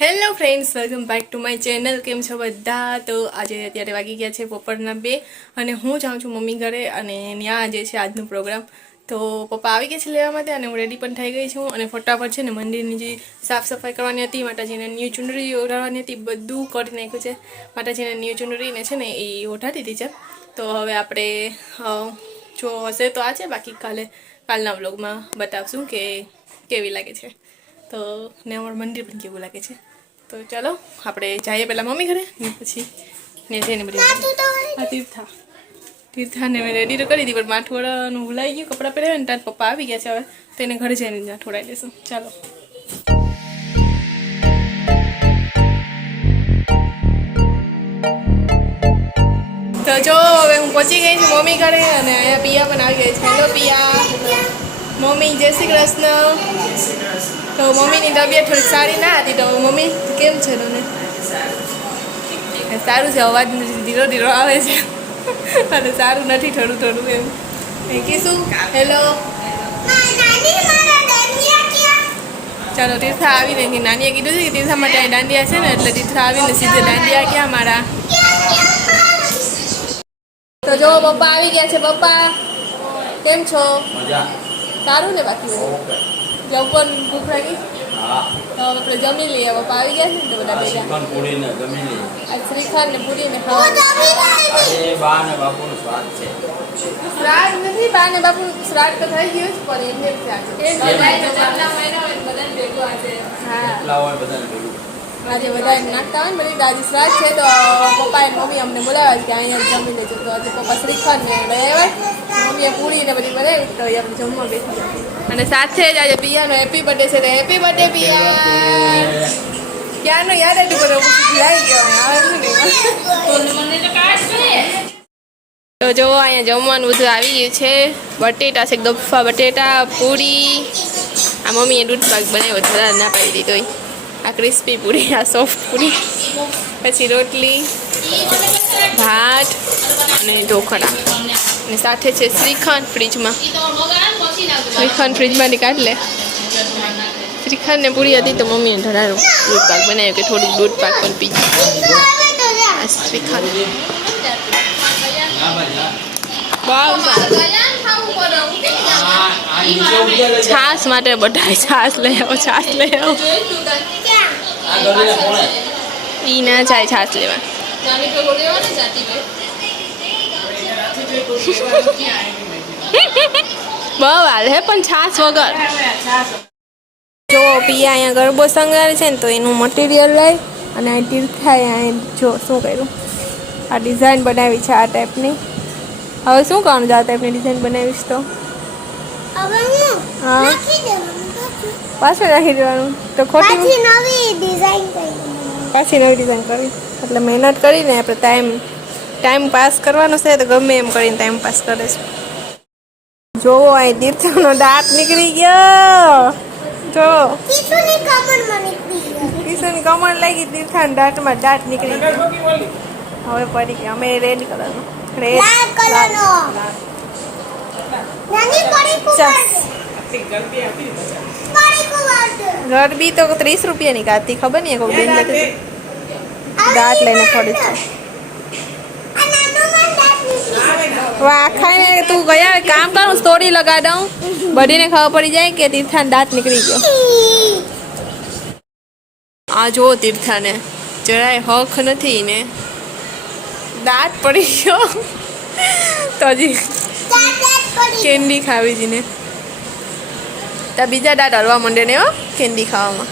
Hello friends, welcome back to my channel. કેમ છો બધા? તો આજે અત્યારે વાગી ગયા છે બપોરના 2 અને હું જાઉં છું મમ્મી ઘરે અને ત્યાં આજે છે આજનો પ્રોગ્રામ. તો પપ્પા આવી ગયા છે લેવા માટે અને હું રેડી પણ થઈ ગઈ છું અને ફટાફટ છે ને મંદિરની જે સાફ સફાઈ કરવાની હતી, માતાજીને ન્યૂ ચુનરી ઓઢાડવાની હતી, બધું કરી નાખ્યું છે. માતાજીને ન્યૂ ચુનરીને છે ને એ ઓઢાડી દીધી છે. તો હવે આપણે જો હશે તો આ છે, બાકી કાલના વ્લોગમાં બતાવશું કે કેવી લાગે છે. તો ને અમારું મંદિર પણ કેવું લાગે છે. તો ચાલો આપણે જઈએ પહેલાં મમ્મી ઘરે ને પછી ને જઈને બધી તીર્થાને મેં રેડી તો કરી દીધી, પણ માથોડાનું ભૂલાઈ ગયું. કપડાં પહેરાવે ને ત્યાં પપ્પા આવી ગયા છે. હવે તો એને ઘરે જઈને ત્યાં થોડાઈ દેશું. ચાલો તો જો હવે હું પહોંચી ગઈ છું મમ્મી ઘરે અને અહીંયા પિયા પણ આવી ગઈ છે. હેલો પિયા. મમ્મી જય શ્રી કૃષ્ણ. તો મમ્મીની તબિયત થોડી સારી ના હતી. તો મમ્મી કેમ છે તને? સારું છે. અવાજ ધીરો ધીરો આવે છે અને સારું નથી થોડું એમ કીશું. હેલો. ચાલો તીર્થા આવીને નાનીએ કીધું છે કે તીર્થા માટે દાંડિયા છે ને, એટલે તીર્થા આવીને સીધે દાંડિયા ક્યાં મારા. તો જો પપ્પા આવી ગયા છે. પપ્પા કેમ છો? સારું ને? બાકી જમવાનું ભૂખ લાગી તો આપણે જમી લઈએ. પપ્પા આવી ગયા છે ને તો બધા ભેગા શ્રીખંડ ને પૂરી ને શ્રાદ્ધ નથી. બા ને બાપુ શ્રાદ્ધ તો થઈ ગયું જ, પણ એમને આજે બધા નાખતા હોય ને બધી આજે શ્રાદ્ધ છે. તો પપ્પાએ મમ્મી અમને બોલાવ્યા કે અહીંયા જમી લેજો. તો આજે પપ્પા શ્રીખંડ ને લઈ આવ્યા, મમ્મીએ પૂરી ને બધી બનાવી. તો આપણે જમવા બેસી ગયા અને સાથે જ આજે પિયાનો હેપી બર્થડે છે. તો હેપી બર્થડે પિયા. ક્યારનો યાદ હતું પણ ભૂલાઈ ગયો. તો જો અહીંયા જમવાનું બધું આવી ગયું છે. બટેટા છે, ગફ્ફા બટેટા, પૂરી. આ મમ્મીએ દૂધ પાક બનાવ્યો, ધરા ના પાડી દીધો. આ ક્રિસ્પી પૂરી, આ સોફ્ટ પૂરી, પછી રોટલી, ભાત અને ઢોકળા અને સાથે છે શ્રીખંડ. ફ્રીજમાં શ્રીખંડ ફ્રીજમાંથી કાઢ લે. શ્રીખંડ ને પૂરી હતી તો મમ્મીએ ધરારું દૂધ પાક બનાવ્યું કે થોડુંક દૂધ પાક પણ પીજું. આ શ્રીખંડ છાસ માટે બધા છાસ લઈ આવો, છાસ લઈ આવો. ઈ ના જાય છાસ લેવા. બહુ હાલ હે પણ છાસ વગર. જો પિયા અહીંયા ગરબો સંગારે છે ને, તો એનું મટીરિયલ લઈ અને આ તીર્થાએ જો શું કર્યું, આ ડિઝાઇન બનાવી છે આ ટાઈપની. હવે શું કરવાનું? આ ટાઈપની ડિઝાઇન બનાવીશ તો હા પાછળ રાખી દેવાનું. તો ખોટી નવી ડિઝાઇન કરવી એટલે મહેનત કરીને આપણે ટાઈમ પાસ કરવાનો છે. તો ગમે એમ કરીને ટાઈમ પાસ કરે છે. જોવો અહીં તીર્થાનો દાંત નીકળી ગયો. જો કિશુની કમર લાગી, તીર્થાના દાંતમાં દાંત નીકળી ગયો. હવે પડી ગયા. અમે રેડ કલરનો ગરબી તો 30 રૂપિયાની કાતી, ખબર નહીં કોઈ બેન લેતી દાંત લઈને પડી છે. આખાને તું ગયા કામ કરું, સ્ટોરી લગા દઉં, બધીને ખબર પડી જાય કે તીર્થાને દાંત નીકળી ગયો. આ જો તીર્થાને જરાય હક નથી ને દાંત પડી ગયો. તો હજી કેન્ડી ખાવી જ ને, ત્યાં બીજા દાંત હલવા માંડે ને કેન્ડી ખાવામાં.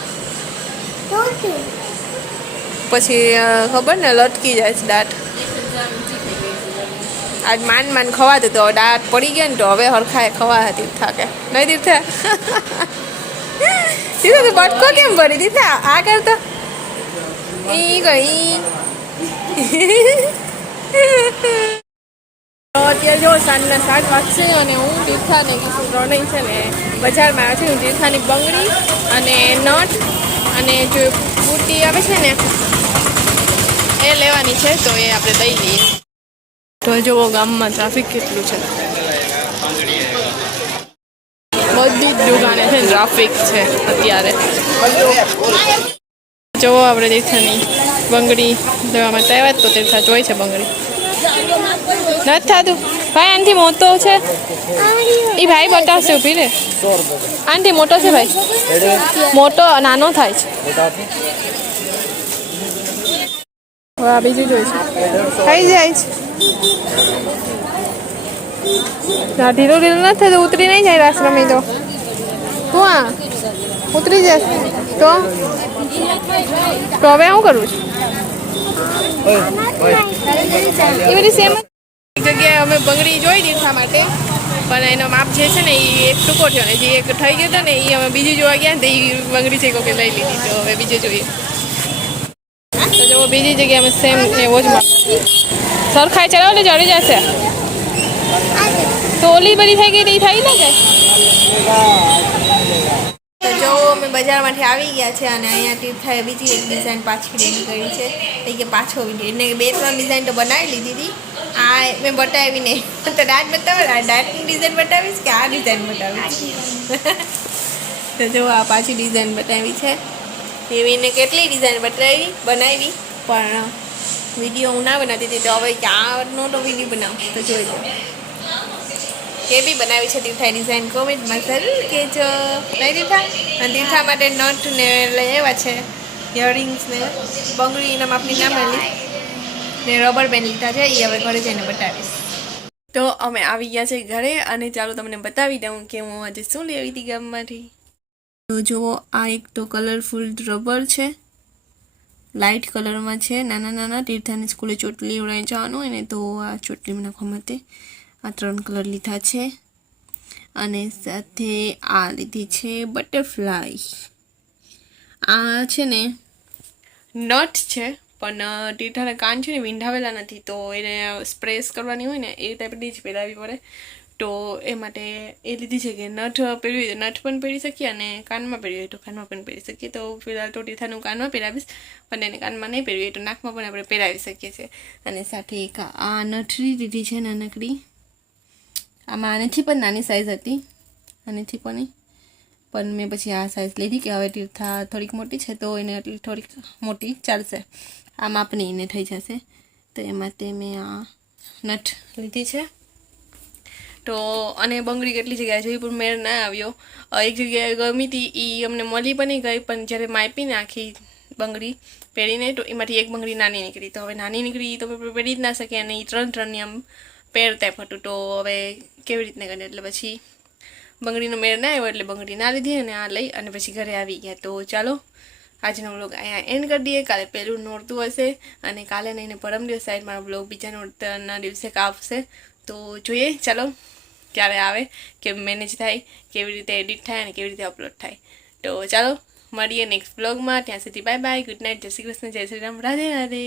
પછી ખબર ને લટકી જાય છે દાંત. આજ માન ખવાતું તો દાંત પડી ગયા ને, તો હવે હરખાએ ખવા હતી થાકે નહીં. દીધા સીધો તું બટકો કેમ ભરી દીધા? આ કરતો ઈ ગઈ. અત્યારે જો સાંજના 7 વાગશે અને હું તીર્થાને કીધું ત્રણેય છે ને બજારમાં આવે છે. હું તીર્થાની બંગડી અને નટ અને જો બુટી આવે છે ને એ લેવાની છે, તો એ આપણે લઈ લઈએ. તો જુઓ ગામમાં ટ્રાફિક કેટલું છે. બધી જ દુકાને છે ને ટ્રાફિક છે અત્યારે. જો આપણે તીર્થાની બંગડી લેવા માટે આવ્યા તો તીર્થા જોઈ છે બંગડી નથી થતું ભાઈ આનથી મોટો છે એ ભાઈ બતાવશે ઉભી રે આનથી મોટો છે ભાઈ મોટો નાનો થાય છે હવે આ બીજું જોઈ છે થઈ જાય છે ઢીલું ઢીલું નથી થતું ઉતરી નહીં જાય આશ્રમી તો શું આ ઉતરી જશે તો હવે શું કરવું છે એ બધી સેમ જગ્યાએ અમે બંગડી જોઈ દીધા માટે પણ એનો માપ જે છે ને એ એક ટૂંકો થયો ને જે એક થઈ ગયો હતો ને એ અમે બીજું જોવા ગયા ને તો એ બંગડી છે કોકે લઈ લીધી તો હવે બીજું જોઈએ તો જો બીજી જગ્યાએ અમે સેમ એવો જ માપ સરખાઈ ચલાવો એટલે ચડી જશે તો ઓલી બધી થઈ ગઈ એ થઈ ને જાય તો જો અમે બજારમાંથી આવી ગયા છે અને અહીંયા તીર્થાએ બીજી એક ડિઝાઇન પાછી રેડી કરી છે તો કે પાછો વિડીયો એટલે 2-3 ડિઝાઇન તો બનાવી લીધી હતી આ મેં બતાવી નહીં તો દાંત બતાવે દાંતની ડિઝાઇન બતાવીશ કે આ ડિઝાઇન બતાવીશ તો જો આ પાછી ડિઝાઇન બતાવી છે એવી ને કેટલી ડિઝાઇન બનાવી પણ વિડીયો હું ના બનાવતી હતી તો હવે ક્યાંનો તો વિડીયો બનાવું તો જોઈ લો એ બી બનાવી છે તીર્થા ડિઝાઇન કોમેન્ટમાં જરૂર કહેજો નહીં તીર્થા અને તીર્થા માટે નટ ને લઈ આવ્યા છે ઇયરિંગ્સ ને બંગડીના માપની ના મળી ને રબર બેન્ડ લીધા છે એ હવે ઘરે જઈને બતાવીશ તો અમે આવી ગયા છે ઘરે અને ચાલો તમને બતાવી દઉં કે હું આજે શું લેવી હતી ગામમાંથી તો જુઓ આ એક તો કલરફુલ રબર છે લાઇટ કલરમાં છે નાના નાના તીર્થાની સ્કૂલે ચોટલી ઉડાઈ જવાનું હોય ને તો આ ચોટલીમાં નાખવા માટે આ 3 કલર લીધા છે અને સાથે આ લીધી છે બટરફ્લાય આ છે ને નટ છે પણ તીર્થાના કાન છે ને વિંધાવેલા નથી તો એને સ્પ્રેસ કરવાની હોય ને એ ટાઈપની જ પહેરાવી પડે તો એ માટે એ લીધી છે કે નથ પહેરવી હોય તો નથ પણ પહેરી શકીએ અને કાનમાં પહેરવી હોય તો કાનમાં પણ પહેરી શકીએ તો ફિલહાલ તો તીર્થાનું કાનમાં પહેરાવીશ પણ એને કાનમાં નહીં પહેરવી હોય તો નાકમાં પણ આપણે પહેરાવી શકીએ છીએ અને સાથે એક આ નથરી લીધી છે નાનકડી આમાં આનેથી પણ નાની સાઇઝ હતી આનેથી પણ મેં પછી આ સાઇઝ લીધી કે હવે તીર્થા થોડીક મોટી છે તો એને એટલી થોડીક મોટી ચાલશે આ માપની એને થઈ જશે તો એ માટે મેં આ નથ લીધી છે તો અને બંગડી કેટલી જગ્યાએ જોઈ પણ મેળ ના આવ્યો એક જગ્યાએ ગમી હતી એ અમને મળી પણ નહીં ગઈ પણ જ્યારે માપીને આખી બંગડી પહેરીને તો એમાંથી એક બંગડી નાની નીકળી તો હવે નાની નીકળી તો પહેરી જ ના શકે અને એ 3-3ની આમ પેર ટાઈપ હતું તો હવે કેવી રીતના કરીએ એટલે પછી બંગડીનો મેળ ના આવ્યો એટલે બંગડી ના લીધી અને આ લઈ અને પછી ઘરે આવી ગયા તો ચાલો આજનો બ્લોગ અહીંયા એન્ડ કરી દઈએ કાલે પહેલું નોરતું હશે અને કાલે નહીં પરમ દિવસ સાઈડ મારો બ્લોગ બીજા નોરતાના દિવસે આવશે તો જોઈએ ચાલો ક્યારે આવે કેમ મેનેજ થાય કેવી રીતે એડિટ થાય અને કેવી રીતે અપલોડ થાય તો ચાલો મળીએ નેક્સ્ટ બ્લોગમાં ત્યાં સુધી બાય બાય ગુડ નાઇટ જય શ્રી કૃષ્ણ જય શ્રી રામ રાધે રાધે